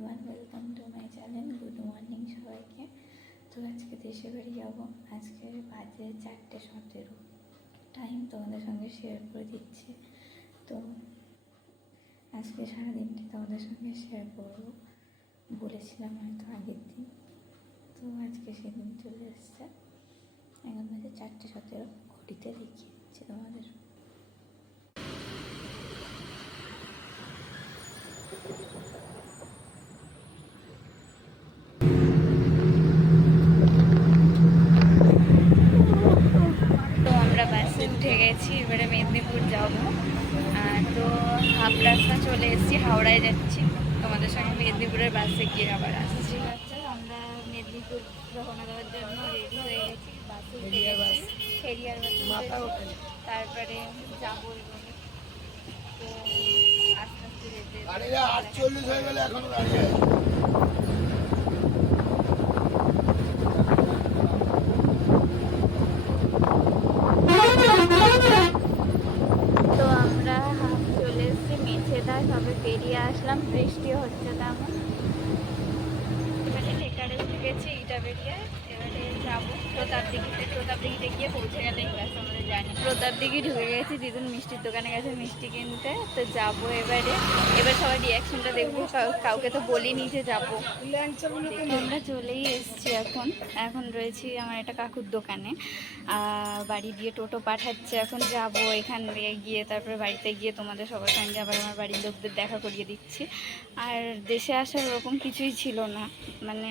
Everyone, welcome to my channel. Good morning সবাইকে। তো আজকে দেশের বাড়ি যাবো। আজকে বাজে 4:17 টাইম তোমাদের সঙ্গে শেয়ার করে দিচ্ছি। তো আজকে সারাদিনটি তোমাদের সঙ্গে শেয়ার করবো, বলেছিলাম হয়তো আগের দিন। তো আজকে সেদিন চলে এসছে। এখন বাজে 4:17, ঘড়িতে দেখিয়ে দিচ্ছি তোমাদের। বাসে উঠে গেছি, এবারে মেদিনীপুর যাব। তো হাফ রাস্তা চলে এসেছি, হাওড়ায় যাচ্ছি। তোমাদের সঙ্গে মেদিনীপুরের বাসে গিয়ে আবার আসছি। আমরা মেদিনীপুর রওনা দেওয়ার জন্য রেডি হয়ে গেছি। বাসে উঠে গেছি, ফেরিয়ার বাসে। তারপরে যাবো এবারে। তো আস্তে আস্তে যেতে 48 হয়ে গেলে এখন দাঁড়িয়ে সবে পেরিয়ে আসলাম। বৃষ্টি হচ্ছে তেমন। এবারে টেকারে উঠে গেছি ইটা বেরিয়ে। এবারে যাবো প্রতাপদিঘিতে গিয়ে পৌঁছে গেলেই ব্যাস আমাদের জানি। প্রতাপদিঘি ঢুকে গেছি, দিদুন মিষ্টির দোকানে গেছে মিষ্টি কিনতে। তো যাবো এবার সবার রিয়াকশনটা দেখবো। কাউকে তো বলিনি যে যাবো। আমরা চলেই এসছি। এখন রয়েছি আমার একটা কাকুর দোকানে। বাড়ি দিয়ে টোটো পাঠাচ্ছে। এখন যাব এখান দিয়ে গিয়ে, তারপরে বাড়িতে গিয়ে তোমাদের সবার সঙ্গে আবার আমার বাড়ির লোকদের দেখা করিয়ে দিচ্ছি। আর দেশে আসার ওরকম কিছুই ছিল না, মানে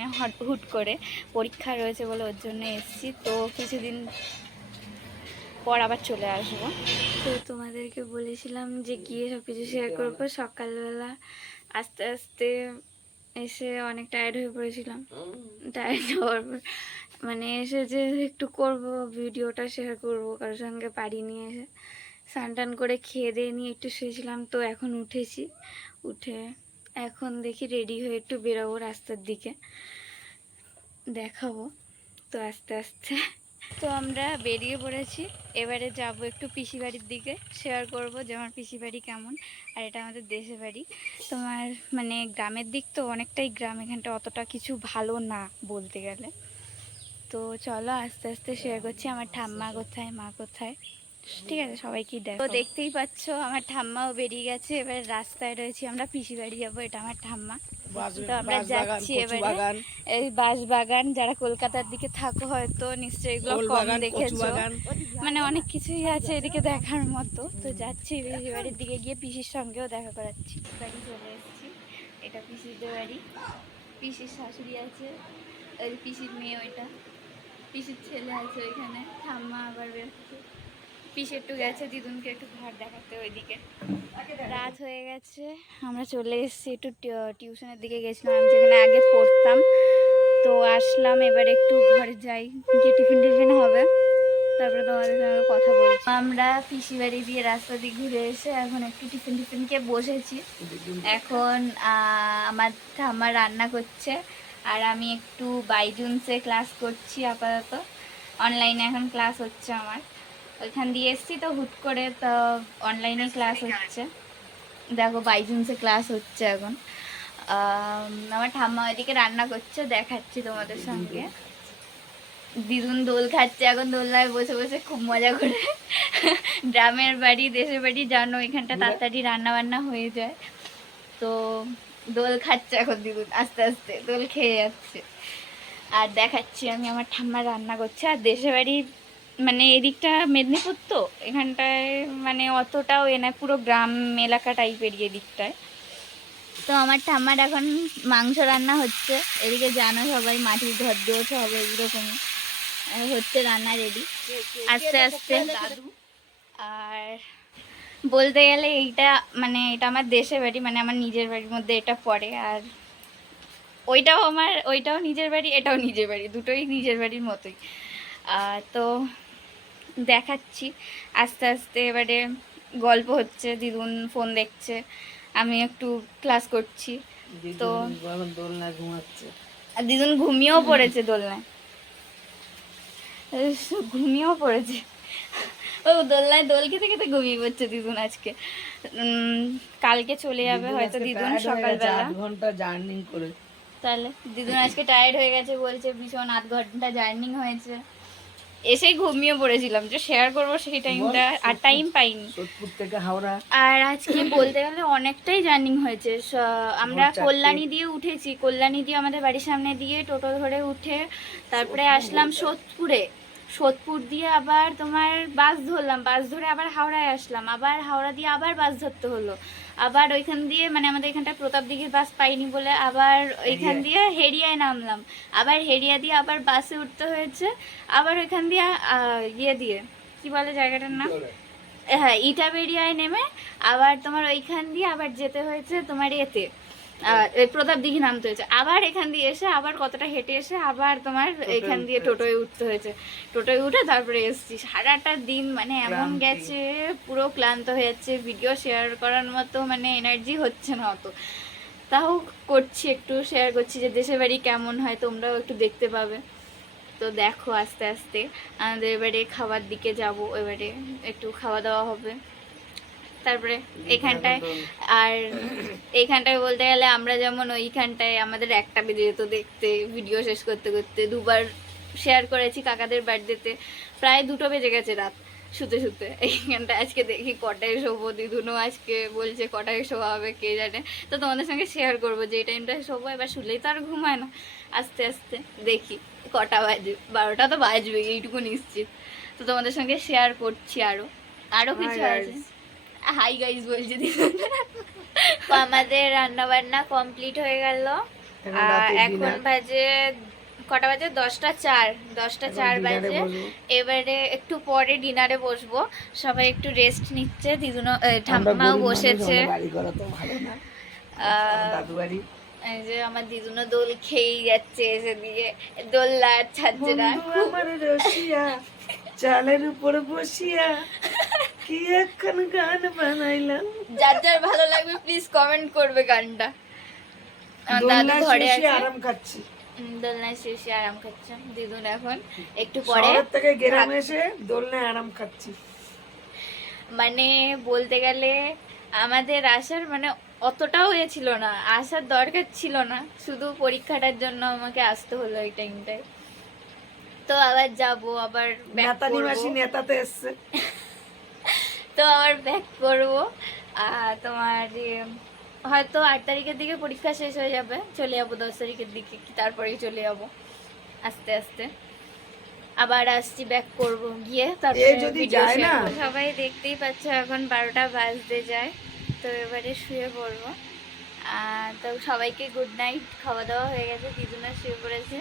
হুট করে পরীক্ষা রয়েছে বলে ওর জন্য এসছি। তো কিছুদিন পর আবার চলে আসবো। তো তোমাদেরকে বলেছিলাম যে গিয়ে সব কিছু শেয়ার করবো। সকালবেলা আস্তে আস্তে এসে অনেক টায়ার্ড হয়ে পড়েছিলাম। টায়ার্ড হওয়ার পর মানে এসে যে একটু করব, ভিডিওটা শেয়ার করব, কারোর সঙ্গে পারিনি। এসে স্নান টান করে খেয়ে দিয়ে নিয়ে একটু শুয়েছিলাম। তো এখন উঠে এখন দেখি রেডি হয়ে একটু বেরোবো রাস্তার দিকে, দেখাবো। তো আস্তে আস্তে তো আমরা বেরিয়ে পড়েছি। এবারে যাব একটু পিসি বাড়ির দিকে, শেয়ার করব যে আমার পিসি বাড়ি কেমন। আর এটা আমাদের দেশের বাড়ি। তোমার মানে গ্রামের দিক তো, অনেকটাই গ্রাম। এখানটা অতটা কিছু ভালো না বলতে গেলে। তো চলো আস্তে আস্তে শেয়ার করছি। আমার ঠাম্মা কোথায়, মা কোথায়, ঠিক আছে সবাইকেই দেখো। দেখতেই পাচ্ছ আমার ঠাম্মাও বেরিয়ে গেছে। এবার রাস্তায় রয়েছি, আমরা পিসি বাড়ি যাবো। এটা আমার ঠাম্মা। তো আমরা যাচ্ছি এবারে। এই বাঁশবাগান, যারা কলকাতার দিকে থাকো হয়তো নিশ্চয়ই এগুলো কম দেখেছো। মানে অনেক কিছুই আছে এদিকে দেখার মতো। তো যাচ্ছি পিসি বাড়ির দিকে, গিয়ে পিসির সঙ্গেও দেখা করাচ্ছি। বাড়ি চলে এসেছি। এটা পিসিদের বাড়ি। পিসির শাশুড়ি আছে, ওই পিসির মেয়ে, ওইটা পিসির ছেলে আছে ওইখানে। ঠাম্মা আবার বেরোচ্ছে। পিসি একটু গেছে দিদুনকে একটু ঘর দেখাতে ওইদিকে। রাত হয়ে গেছে, আমরা চলে এসেছি। একটু টিউশনের দিকে গেছিলাম, আমি যেখানে আগে পড়তাম। তো আসলাম, এবার একটু ঘরে যাই, গিয়ে টিফিন হবে, তারপরে তোমাদের সঙ্গে কথা বলছি। আমরা পিসি বাড়ি দিয়ে রাস্তা দিয়ে ঘুরে এসে এখন একটু টিফিন খেয়ে বসেছি। এখন আমার ঠাম্মা রান্না করছে, আর আমি একটু বাইজুনসে ক্লাস করছি আপাতত। অনলাইনে এখন ক্লাস হচ্ছে আমার। ওইখান দিয়ে এসছি তো হুট করে, তো অনলাইনে ক্লাস হচ্ছে। দেখো বাইজুনসে ক্লাস হচ্ছে এখন। আমার ঠাম্মা ওইদিকে রান্না করছে, দেখাচ্ছি তোমাদের সঙ্গে। দিদুন দোল খাচ্ছে এখন, দোলনায় বসে বসে খুব মজা করে। গ্রামের বাড়ি দেশের বাড়ি জানো, এখানটা তাড়াতাড়ি রান্না বান্না হয়ে যায়। তো দোল খাচ্ছে এখন দিদুন, আস্তে আস্তে দোল খেয়ে যাচ্ছে। আর দেখাচ্ছি আমি আমার ঠাম্মা রান্না করছে। আর দেশের বাড়ি মানে এদিকটা মেদিনীপুর, তো এখানটায় মানে অতটাও না, পুরো গ্রাম এলাকা টাইপের এদিকটায়। তো আমার ঠাম্মার এখন মাংস রান্না হচ্ছে। এদিকে জানো সবাই মাটির ঘর দিয়েছে হবে, এইরকম হচ্ছে রান্না রেডি আস্তে আস্তে। আর বলতে গেলে এইটা মানে এটা আমার দেশের বাড়ি, মানে আমার নিজের বাড়ির মধ্যে এটা পড়ে। আর ওইটাও নিজের বাড়ি, এটাও নিজের বাড়ি, দুটোই নিজের বাড়ির মতোই। তো দেখাচ্ছি আস্তে আস্তে। এবারে গল্প হচ্ছে, দিদুন ফোন দেখছে, আমি একটু ক্লাস করছি। তো দোলনায় ঘুমাচ্ছে, আর দিদুন ঘুমিয়েও পড়েছে, দোলনায় ঘুমিয়েও পড়েছে। ও দোলনায় দোল খেতে খেতে ঘুমিয়ে পড়ছে দিদুন আজকে। কালকে চলে যাবে হয়তো দিদুন সকালবেলা। 8 ঘন্টা জার্নি করে। তাহলে দিদুন আজকে টায়ার্ড হয়ে গেছে বলছে, ভীষণ 8 ঘন্টা জার্নি হয়েছে। এসেই ঘুমিয়ে পড়েছিলাম, যে শেয়ার করবো সেই টাইমটা, আর টাইম পাইনি। সোদপুর থেকে হাওড়া। আর আজকে বলতে গেলে অনেকটাই জার্নি হয়েছে। আমরা কল্যাণী দিয়ে উঠেছি, কল্যাণী দিয়ে আমাদের বাড়ির সামনে দিয়ে টোটো ধরে উঠে তারপরে আসলাম সোদপুরে। সোদপুর দিয়ে আবার তোমার বাস ধরলাম, বাস ধরে আবার হাওড়ায় আসলাম, আবার হাওড়া দিয়ে আবার বাস ধরতে হলো। আবার ওইখান দিয়ে মানে আমাদের এখানটা প্রতাপ দিঘির বাস পাইনি বলে আবার ওইখান দিয়ে হেরিয়ায় নামলাম, আবার হেরিয়া দিয়ে আবার বাসে উঠতে হয়েছে, আবার ওইখান দিয়ে ইয়ে দিয়ে কি বলে জায়গাটার নাম, হ্যাঁ ইটাবেরিয়ায় নেমে আবার তোমার ওইখান দিয়ে আবার যেতে হয়েছে তোমার এতে প্রতাপ দিঘি নামতে হয়েছে, আবার এখান দিয়ে এসে আবার কতটা হেঁটে এসে আবার তোমার এখান দিয়ে টোটোয় উঠতে হয়েছে। টোটোয় উঠে তারপরে এসেছি। সারাটা দিন মানে এমন গেছে, পুরো ক্লান্ত হয়ে যাচ্ছে। ভিডিও শেয়ার করার মতো মানে এনার্জি হচ্ছে না অত, তাও করছি, একটু শেয়ার করছি যে দেশের বাড়ি কেমন হয় তোমরাও একটু দেখতে পাবে। তো দেখো আস্তে আস্তে আমাদের এবারে খাবার দিকে যাব, এবারে একটু খাওয়া দাওয়া হবে। তারপরে এখানটায় আর এইখানটায় বলতে গেলে আমরা যেমন ওইখানটায় আমাদের 1টা বেজে যেত দেখতে, ভিডিও শেষ করতে করতে। 2বার শেয়ার করেছি কাকাদের বার্থডেতে, প্রায় 2টো বেজে গেছে রাত শুতে শুতে। এইখানটায় আজকে দেখি কটায় শোবো, দিদুনও আজকে বলছে কটায় শোয়া হবে কে জানে। তো তোমাদের সঙ্গে শেয়ার করবো যে এই টাইমটায় শোবো। এবার শুলেই তো আর ঘুমায় না, আস্তে আস্তে দেখি কটা বাজে, 12টা তো বাজবে এইটুকু নিশ্চিত। তো তোমাদের সঙ্গে শেয়ার করছি আরও কিছু আছে। হাই গাইস বলছি দিদুন। তো আমাদের রান্না বান্না কমপ্লিট হয়ে গেল, এখন বাজে কটা বাজে 10টা 4 বাজে। এবারে একটু পরে ডিনারে বসবো, সবাই একটু রেস্ট নিচ্ছে, দিদুনও ঠাম্মাও বসেছে। এই যে আমার দিদুনও দোল খেয়েই যাচ্ছে, এসে দিয়ে দোলনা ছাড়ছে না। চালের উপর বসিয়া কি এখন গান বানাইলাম। যার যার ভালো লাগবে প্লিজ কমেন্ট করবে গানটা। দাদু ঘরে আছে, আরাম খাচ্ছি, দোলনায় শুয়ে আরাম খাচ্ছে দিদুন। এখন একটু পরে শহর থেকে গ্রামে এসে দোলনায় আরাম খাচ্ছি। মানে বলতে গেলে আমাদের আসার মানে অতটাও ছিল না, আসার দরকার ছিল না, শুধু পরীক্ষাটার জন্য আমাকে আসতে হলো এই টাইমটায়। তো আবার যাব, আবার নেতাতে এসছে, তো আবার ব্যাক করবো। আর তোমার হয়তো 8 তারিখের দিকে পরীক্ষা শেষ হয়ে যাবে, চলে যাবো 10 তারিখের দিকে, কি তারপরেই চলে যাবো আস্তে আস্তে। আবার আসছি, ব্যাক করব, গিয়ে তারপরে যদি যায় না। সবাই দেখতেই পাচ্ছ এখন 12টা বাজতে যায়। তো এবারে শুয়ে পড়বো। তো সবাইকে গুড নাইট। খাওয়া দাওয়া হয়ে গেছে, দিদুনা শুয়ে পড়েছে।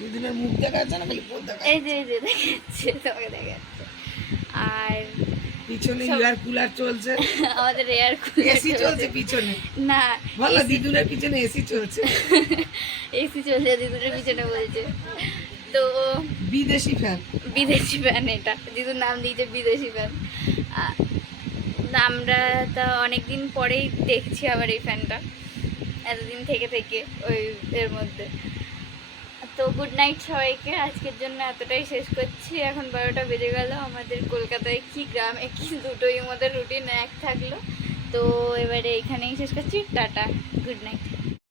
দিদুনের মুখ দেখা যাচ্ছে না, খালি পথ দেখা এই যে দেখাচ্ছে, তোমাকে দেখাচ্ছে। আর পিছনে এয়ার কুলার চলছে, আমাদের এয়ার কুলার এসি চলছে পিছনে। না বলো দিদুনের পিছনে এসি চলছে, এসি চলছে দিদুনের পিছনে বলছে। তো বিদেশি ফ্যান, এটা দিদুর নাম দিয়েছে বিদেশি ফ্যান। আমরা তা অনেকদিন পরেই দেখছি আবার এই ফ্যানটা, এতদিন থেকে ওই এর মধ্যে। তো গুড নাইট সবাইকে, আজকের জন্য এতটাই শেষ করছি। এখন 12টা বেজে গেল। আমাদের কলকাতায় কি গ্রামে কি দুটোই আমাদের রুটিন এক থাকলো। তো এবারে এখানেই শেষ করছি, টাটা, গুড নাইট।